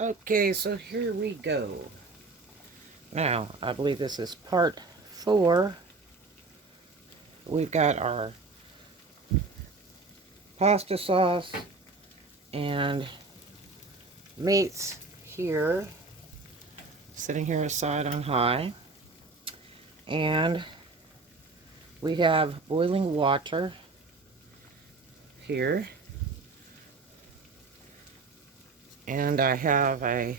Okay, so here we go. Now, I believe this is part 4. We've got our pasta sauce and meats here, sitting here aside on high. And we have boiling water here. And I have a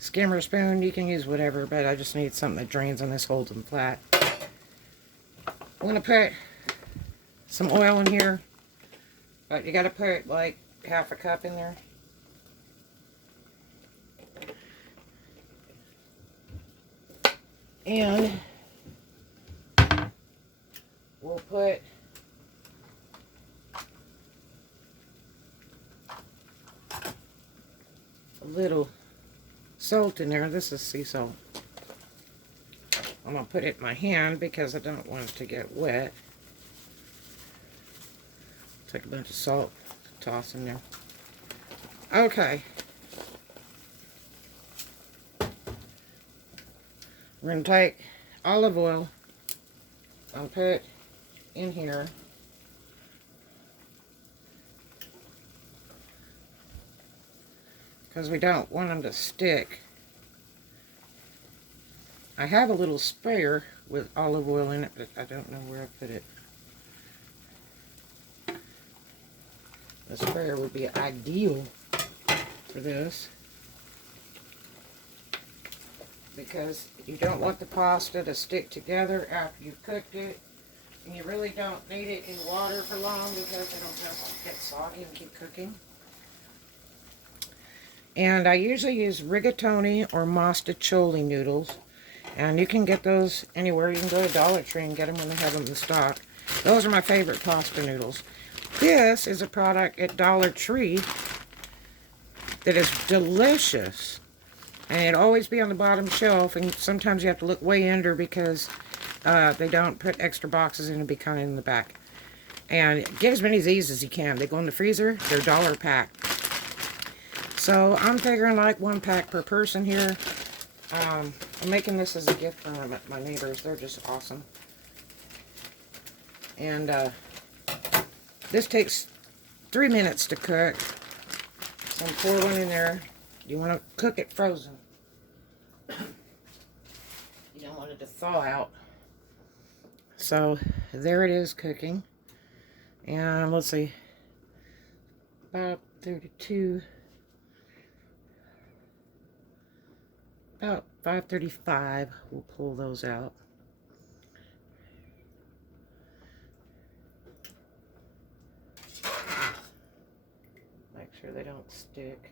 skimmer spoon. You can use whatever, but I just need something that drains and this holds them flat. I'm going to put some oil in here, but you got to put like half a cup in there. And we'll put a little salt in there. This is sea salt. I'm going to put it in my hand because I don't want it to get wet. Take a bunch of salt, toss in there. Okay. We're going to take olive oil and put it in here. Because we don't want them to stick. I have a little sprayer with olive oil in it, but I don't know where I put it. The sprayer would be ideal for this, because you don't want the pasta to stick together after you've cooked it, and you really don't need it in water for long because it'll just get soggy and keep cooking. And I usually use rigatoni or mostaccioli noodles, and you can get those anywhere. You can go to Dollar Tree and get them when they have them in stock. Those are my favorite pasta noodles. This is a product at Dollar Tree that is delicious, and it'll always be on the bottom shelf, and sometimes you have to look way under because they don't put extra boxes in. It'll be kind of in the back. And get as many of these as you can. They go in the freezer. They're $1 pack. So I'm figuring like 1 pack per person here. I'm making this as a gift for my neighbors. They're just awesome. And this takes 3 minutes to cook. So I'm pour one in there. You want to cook it frozen. You don't want it to thaw out. So there it is cooking. And let's see. About 32. About 5:35. We'll pull those out. Make sure they don't stick.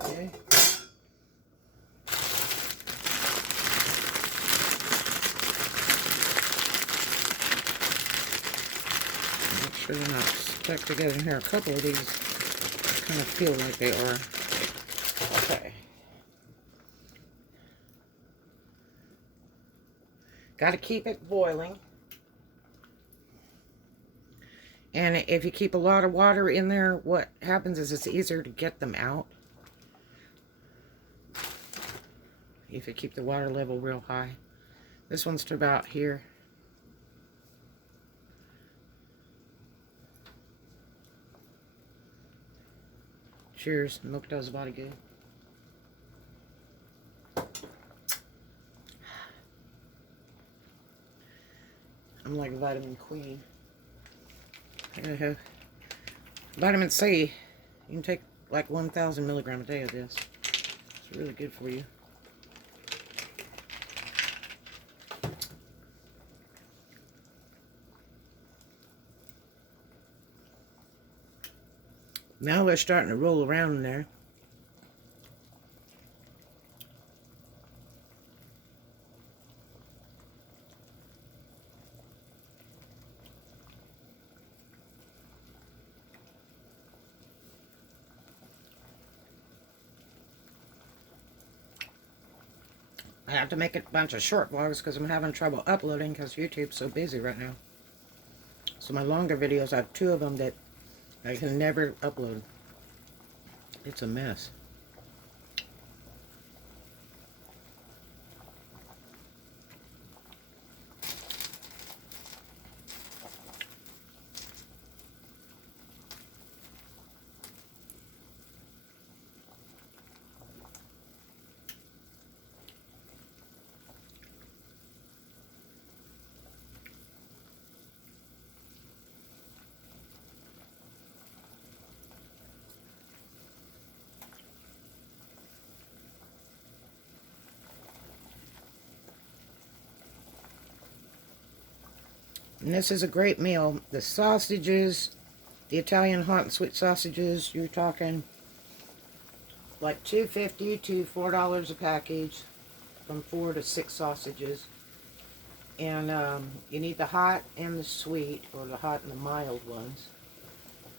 Okay. Make sure they're not stuck together in here. A couple of these kind of feel like they are. Okay. Got to keep it boiling. And if you keep a lot of water in there, what happens is it's easier to get them out. If you keep the water level real high. This one's to about here. Cheers. Milk does a body good. I'm like a vitamin queen. I have vitamin C. You can take like 1,000 milligrams a day of this. It's really good for you. Now they're starting to roll around in there. I have to make a bunch of short vlogs because I'm having trouble uploading because YouTube's so busy right now. So my longer videos, I have 2 of them that I can never upload. It's a mess. And this is a great meal. The sausages, the Italian hot and sweet sausages, you're talking like $2.50 to $4 a package, from 4 to 6 sausages. And you need the hot and the sweet, or the hot and the mild ones,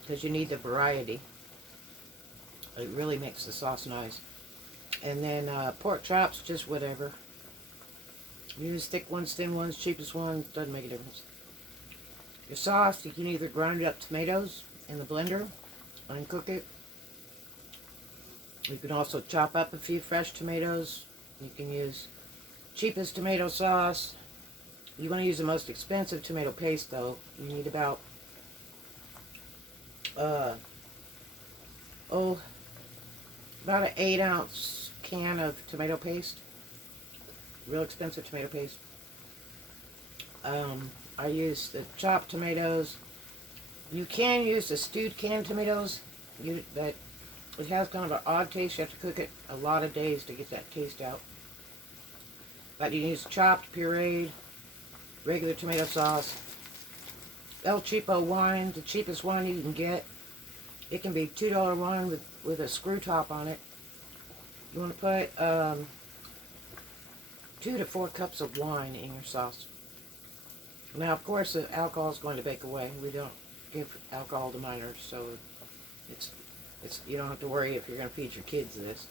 because you need the variety. It really makes the sauce nice. And then pork chops, just whatever. Use thick ones, thin ones, cheapest one, doesn't make a difference. Your sauce, you can either grind up tomatoes in the blender and cook it. You can also chop up a few fresh tomatoes. You can use cheapest tomato sauce. You want to use the most expensive tomato paste though. You need about about an 8-ounce can of tomato paste. Real expensive tomato paste. I use the chopped tomatoes. You can use the stewed canned tomatoes. That it has kind of an odd taste. You have to cook it a lot of days to get that taste out. But you use chopped, pureed, regular tomato sauce. El Cheapo wine, the cheapest wine you can get. It can be $2 wine with a screw top on it. You want to put 2 to 4 cups of wine in your sauce. Now, of course, the alcohol is going to bake away. We don't give alcohol to minors, so it's you don't have to worry if you're going to feed your kids this.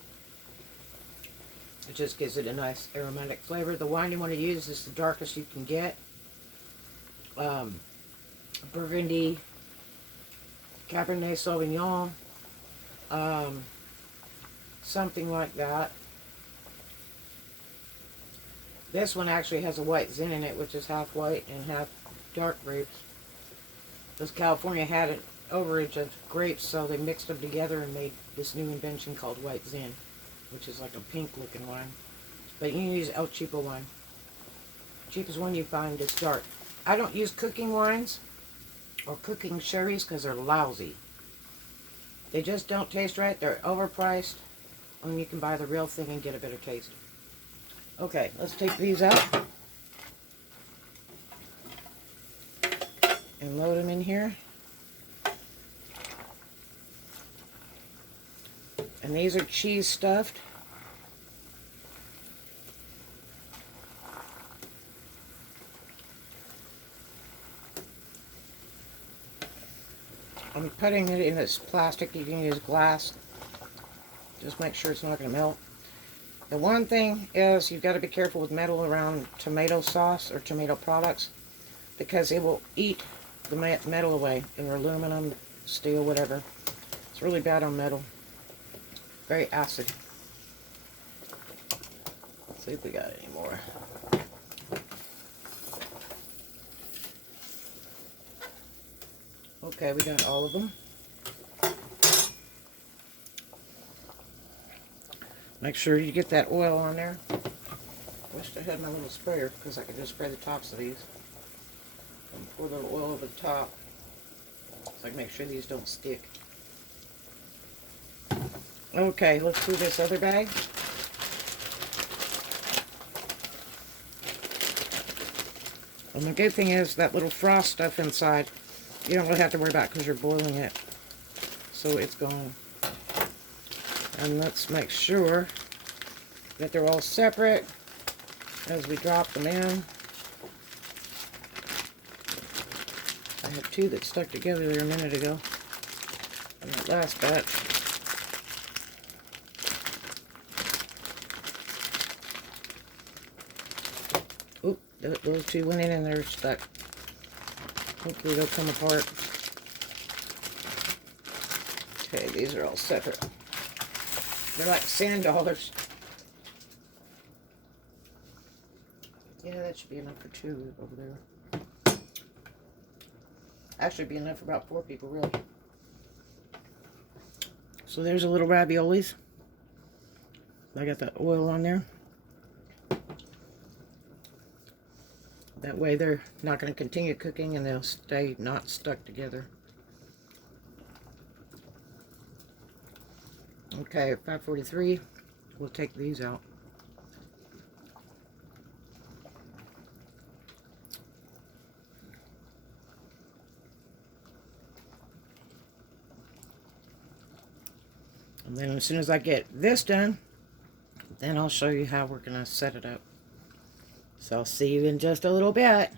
It just gives it a nice aromatic flavor. The wine you want to use is the darkest you can get. Burgundy, Cabernet Sauvignon, something like that. This one actually has a white zin in it, which is half white and half dark grapes. Because California had an overage of grapes, so they mixed them together and made this new invention called white zin, which is like a pink looking wine. But you can use El Cheapo wine. Cheapest one you find is dark. I don't use cooking wines or cooking sherries because they're lousy. They just don't taste right. They're overpriced. And you can buy the real thing and get a better taste. Okay, let's take these out and load them in here. And these are cheese stuffed. I'm putting it in this plastic. You can use glass. Just make sure it's not going to melt. The one thing is you've got to be careful with metal around tomato sauce or tomato products, because it will eat the metal away, or aluminum, steel, whatever. It's really bad on metal. Very acid. Let's see if we got any more. Okay, we got all of them. Make sure you get that oil on there. Wish I had my little sprayer, because I could just spray the tops of these. And pour a little oil over the top, so I can make sure these don't stick. Okay, let's do this other bag. And the good thing is that little frost stuff inside, you don't really have to worry about because you're boiling it. so it's gone. And let's make sure that they're all separate as we drop them in. I had two that stuck together there a minute ago in that last batch. Oop, those two went in and they're stuck. Hopefully they'll come apart. Okay, these are all separate. They're like sand dollars. Yeah, that should be enough for two over there. Actually be enough for about 4 people, really. So there's a little raviolis. I got the oil on there. That way they're not going to continue cooking and they'll stay not stuck together. Okay, at 5:43, we'll take these out. And then as soon as I get this done, then I'll show you how we're going to set it up. So I'll see you in just a little bit.